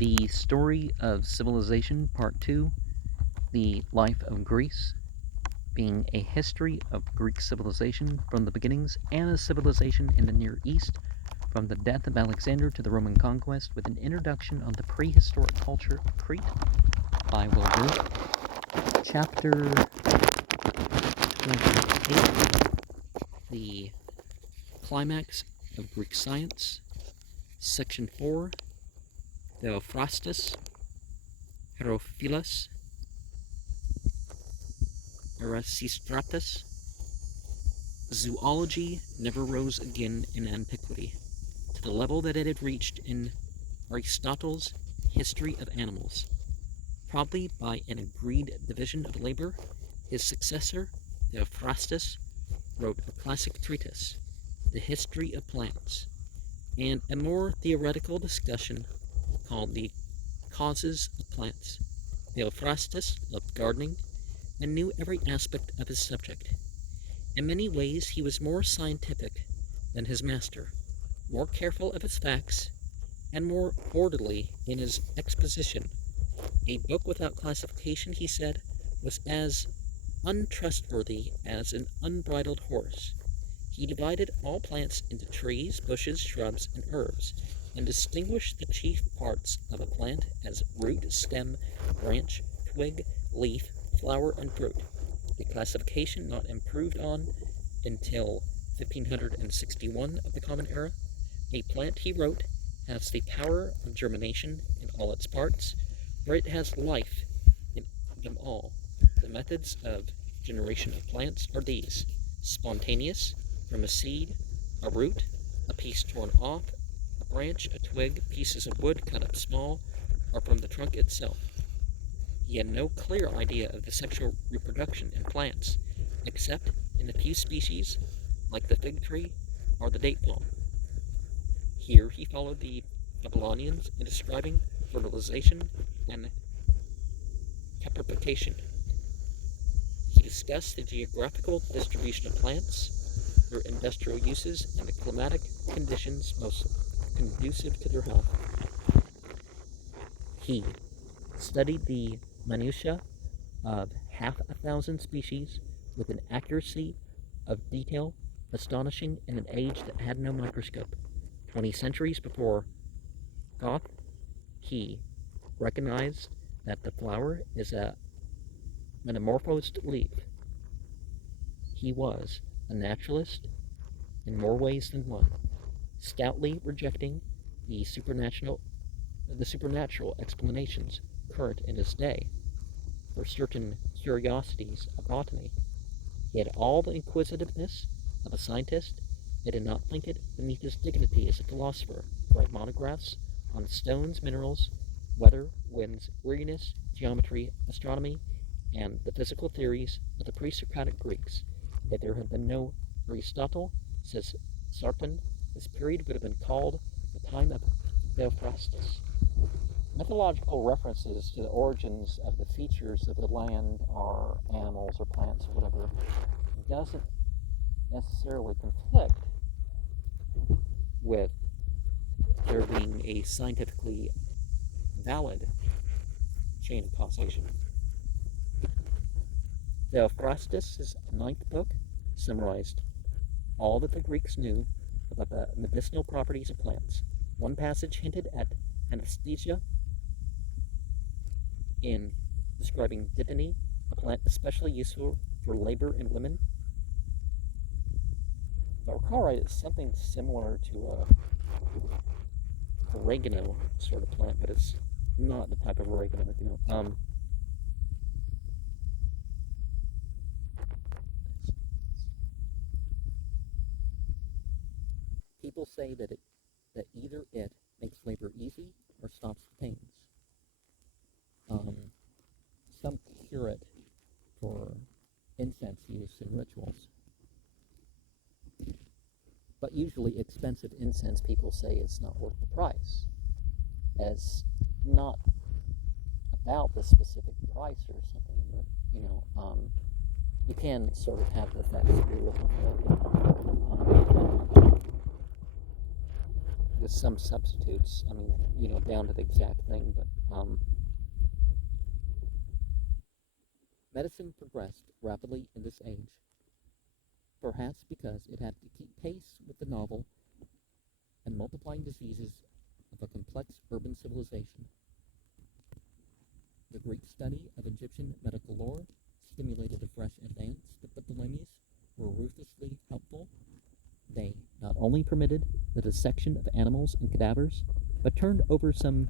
The Story of Civilization, Part 2, The Life of Greece, being a history of Greek civilization from the beginnings and a civilization in the Near East, from the death of Alexander to the Roman conquest, with an introduction on the prehistoric culture of Crete by Wilbur. Chapter 28, The Climax of Greek Science, Section 4, Theophrastus, Herophilus, Erasistratus. Zoology never rose again in antiquity to the level that it had reached in Aristotle's History of Animals. Probably by an agreed division of labor, his successor, Theophrastus, wrote a classic treatise, The History of Plants, and a more theoretical discussion called The Causes of Plants. Theophrastus loved gardening and knew every aspect of his subject. In many ways he was more scientific than his master, more careful of his facts, and more orderly in his exposition. A book without classification, he said, was as untrustworthy as an unbridled horse. He divided all plants into trees, bushes, shrubs, and herbs, and distinguished the chief parts of a plant as root, stem, branch, twig, leaf, flower, and fruit. The classification not improved on until 1561 of the Common Era. A plant, he wrote, has the power of germination in all its parts, for it has life in them all. The methods of generation of plants are these: spontaneous, from a seed, a root, a piece torn off, a branch, a twig, pieces of wood cut up small, or from the trunk itself. He had no clear idea of the sexual reproduction in plants, except in a few species, like the fig tree or the date palm. Here he followed the Babylonians in describing fertilization and caprification. He discussed the geographical distribution of plants, their industrial uses, and the climatic conditions most conducive to their health. He studied the minutiae of 500 species with an accuracy of detail astonishing in an age that had no microscope. 20 centuries before Goethe, he recognized that the flower is a metamorphosed leaf. He was a naturalist in more ways than one, stoutly rejecting the supernatural explanations current in his day for certain curiosities of botany. He had all the inquisitiveness of a scientist, yet did not think it beneath his dignity as a philosopher to write monographs on stones, minerals, weather, winds, weariness, geometry, astronomy, and the physical theories of the pre-Socratic Greeks. If there had been no Aristotle, says Sarton, this period would have been called the time of Theophrastus. Mythological references to the origins of the features of the land or animals or plants or whatever doesn't necessarily conflict with there being a scientifically valid chain of causation. Theophrastus' ninth book summarized all that the Greeks knew about the medicinal properties of plants. One passage hinted at anesthesia in describing dittany, a plant especially useful for labor in women. If I recall right, it's something similar to oregano sort of plant, but it's not the type of oregano, people say that either it makes labor easy or stops the pains. Some cure it for incense use in rituals. But usually expensive incense, people say, is not worth the price. As not about the specific price or something, but, you can sort of have the effects that you're looking for. with some substitutes. I mean, down to the exact thing, but medicine progressed rapidly in this age, perhaps because it had to keep pace with the novel and multiplying diseases of a complex urban civilization. The Greek study of Egyptian medical lore stimulated a fresh advance, but the Ptolemies were ruthlessly helpful. They not only permitted the dissection of animals and cadavers, but turned over some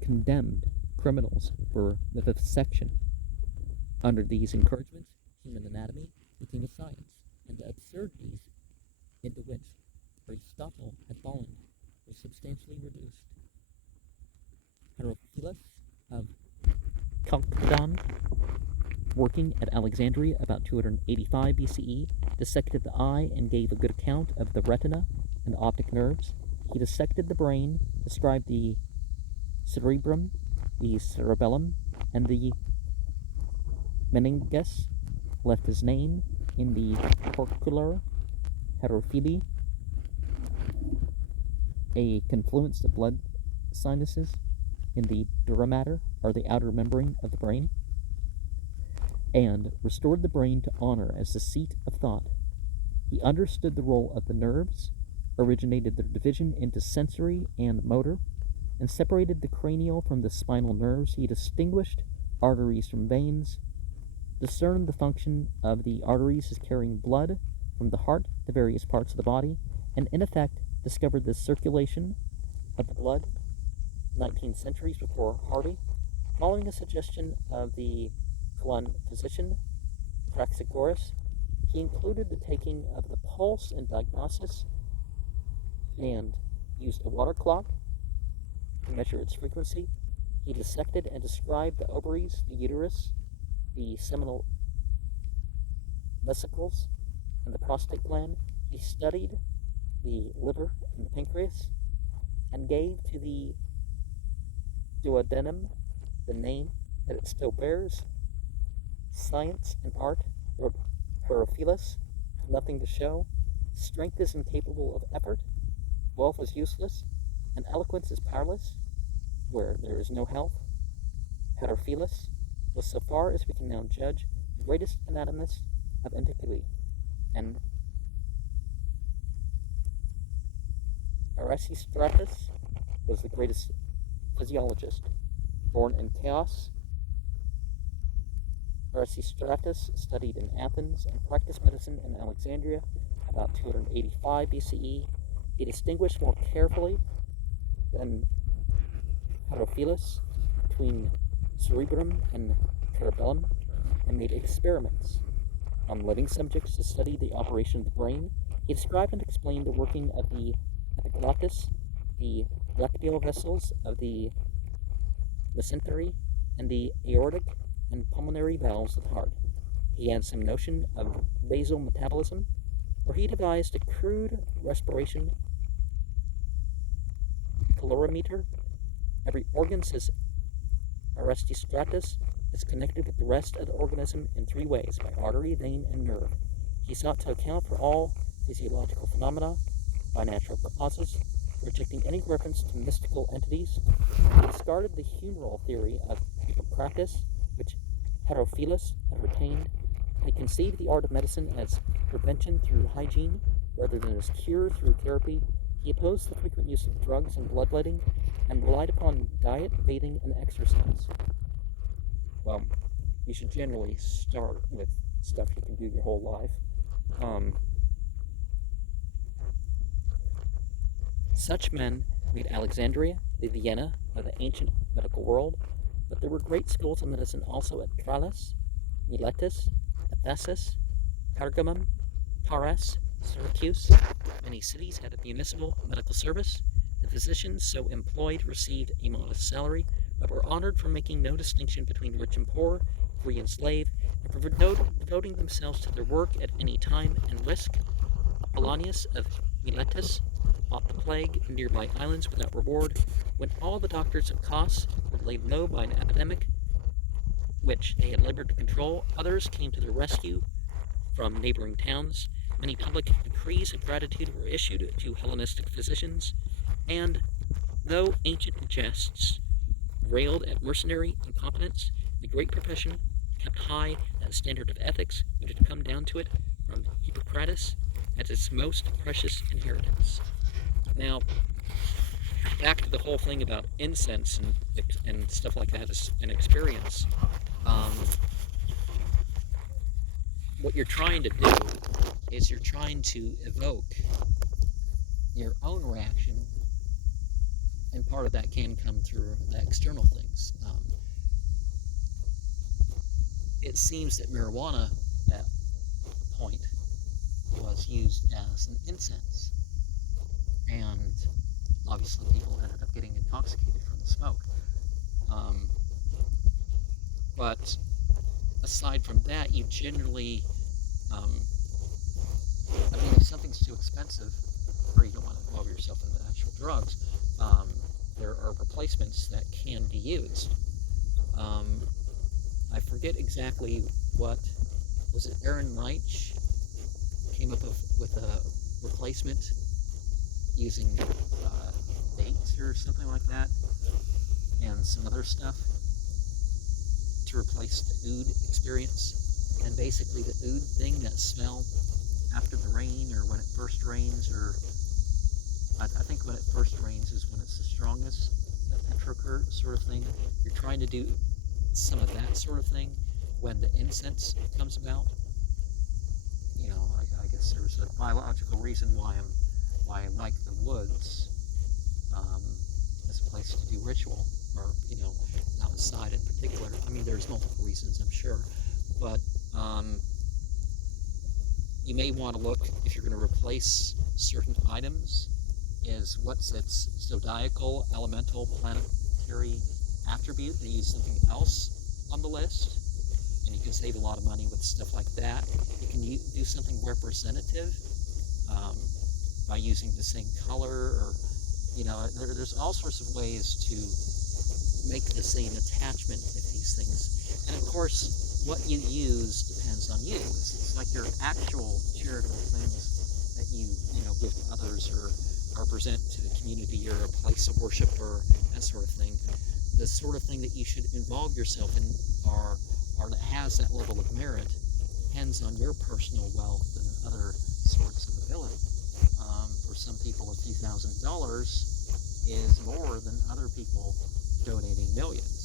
condemned criminals for vivisection. Under these encouragements, human anatomy became a science, and the absurdities into which Aristotle had fallen were substantially reduced. Herophilus of Chalcedon, working at Alexandria about 285 BCE, dissected the eye and gave a good account of the retina and optic nerves. He dissected the brain, described the cerebrum, the cerebellum, and the meninges, left his name in the porcular Herophili, a confluence of blood sinuses in the dura mater, or the outer membrane of the brain, and restored the brain to honor as the seat of thought. He understood the role of the nerves, originated their division into sensory and motor, and separated the cranial from the spinal nerves. He distinguished arteries from veins, discerned the function of the arteries as carrying blood from the heart to various parts of the body, and in effect discovered the circulation of the blood 19 centuries before Harvey, following a suggestion of the Cologne physician Praxagoras. He included the taking of the pulse in diagnosis and used a water clock to measure its frequency. He dissected and described the ovaries, the uterus, the seminal vesicles, and the prostate gland. He studied the liver and the pancreas, and gave to the duodenum the name that it still bears. Science and art, Herophilus, have nothing to show. Strength is incapable of effort. Wealth is useless, and eloquence is powerless. Where there is no health, Herophilus was, so far as we can now judge, the greatest anatomist of antiquity, and Erasistratus was the greatest physiologist. Born in Chaos, Erasistratus studied in Athens and practiced medicine in Alexandria about 285 BCE. He distinguished more carefully than Herophilus between cerebrum and cerebellum, and made experiments on living subjects to study the operation of the brain. He described and explained the working of the epiglottis, the brachial vessels of the mesentery, and the aortic and pulmonary valves of the heart. He had some notion of basal metabolism, where he devised a crude respiration calorimeter. Every organ, says Erasistratus, is connected with the rest of the organism in three ways: by artery, vein, and nerve. He sought to account for all physiological phenomena by natural causes, rejecting any reference to mystical entities. He discarded the humoral theory of Hippocrates, which Herophilus had retained. He conceived the art of medicine as prevention through hygiene, rather than as cure through therapy. He opposed the frequent use of drugs and bloodletting, and relied upon diet, bathing, and exercise. Well, you should generally start with stuff you can do your whole life. Such men made Alexandria the Vienna of the ancient medical world, but there were great schools of medicine also at Tralles, Miletus, Ephesus, Pergamum, Paras, Syracuse. Many cities had a municipal medical service. The physicians so employed received a modest salary, but were honored for making no distinction between rich and poor, free and slave, and for devoting themselves to their work at any time and risk. Apollonius of Miletus fought the plague in nearby islands without reward. When all the doctors of Kos were laid low by an epidemic which they had labored to control, others came to their rescue from neighboring towns. Many public decrees of gratitude were issued to Hellenistic physicians, and though ancient jests railed at mercenary incompetence, the great profession kept high that standard of ethics which had come down to it from Hippocrates as its most precious inheritance. Now, back to the whole thing about incense and stuff like that and experience. What you're trying to do is you're trying to evoke your own reaction, and part of that can come through the external things. It seems that marijuana at a point was used as an incense, and obviously people ended up getting intoxicated from the smoke. But aside from that, you generally, if something's too expensive, or you don't want to involve yourself in the actual drugs, there are replacements that can be used. I forget exactly what, was it Aaron Leitch came up with a replacement using dates or something like that, and some other stuff to replace the oud experience. And basically the oud thing, that smell after the rain or when it first rains, or I think when it first rains is when it's the strongest, the petrocur sort of thing. You're trying to do some of that sort of thing when the incense comes about. I guess there's a biological reason why I like the woods as a place to do ritual, or outside in particular. There's multiple reasons, I'm sure, but you may want to look, if you're going to replace certain items, is what's its zodiacal, elemental, planetary attribute. They use something else on the list, and you can save a lot of money with stuff like that. You can do something representative by using the same color, or there's all sorts of ways to make the same attachment with these things. And of course, what you use depends on you. It's like your actual charitable things that you give to others, or present to the community, or a place of worship, or that sort of thing. The sort of thing that you should involve yourself in, or that has that level of merit, depends on your personal wealth and other sorts of ability. For some people, a few $1,000s is more than other people donating millions.